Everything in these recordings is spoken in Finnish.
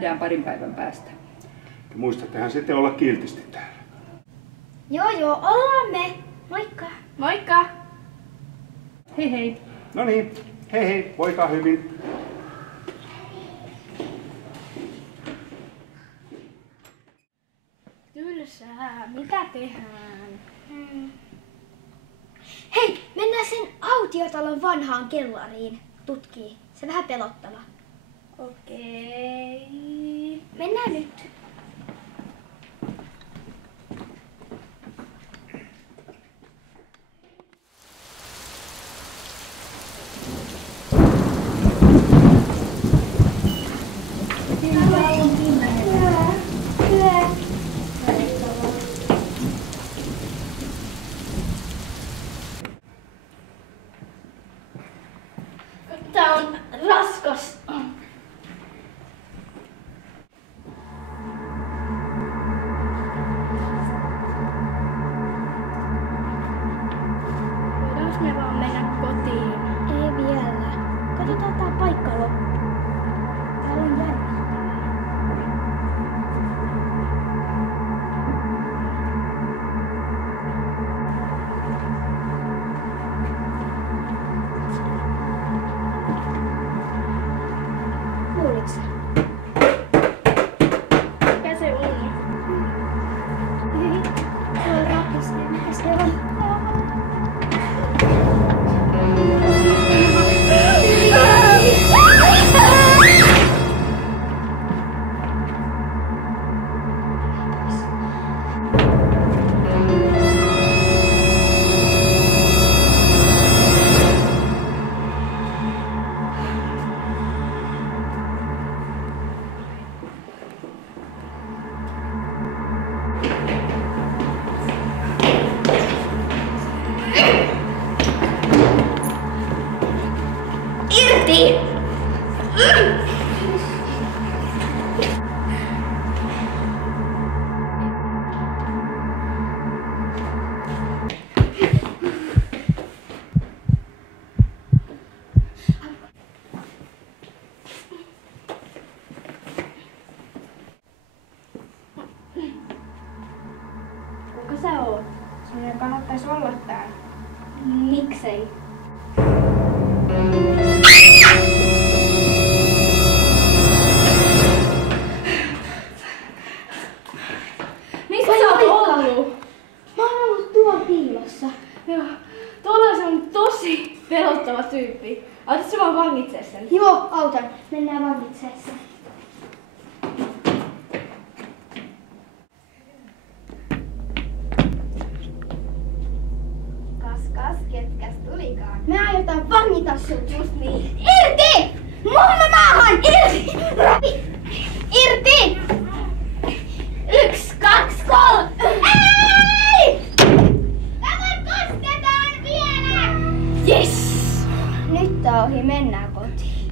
nähdään parin päivän päästä. Ja muistattehan sitten olla kiltisti täällä. Joo, ollaan me. Moikka. Moikka! Hei hei! No niin, hei, voikaa hyvin. Tylsää, mitä tehdään? Hei, mennään sen autiotalon vanhaan kellariin tutkii. Se vähän pelottava. Okei. Mennään nyt. Tää on raskas. Voidaanko me vaan mennä kotiin? Ei vielä. Katsotaan tää paikka loppuun. Täällä on jännä. Kuuliko sä? Mikä se on? Ei. Se on rapisee. Mikä se on? Irti! Kuka sä oot? Sinne kannattais olla täällä. Miksei? Missä sä oot ollut? Mä oon ollut tuolla piilossa. Joo, tuolla se on tosi pelottava tyyppi. Autatko sä vaan vangitsee sen? Joo, autan. Mennään vangitseen sen. Kas, ketkäs tulikaan? Me aiotaan vangita sut. Just niin. Irti! Mulla maahan! Irti! Irti! 1, 2, 3! Ei! Tämä kosketaan vielä! Yes! Nyt tää ohi, mennään kotiin.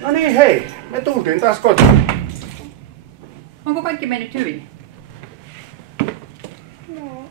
No niin, hei, me tultiin taas kotiin. Onko kaikki mennyt hyvin? No.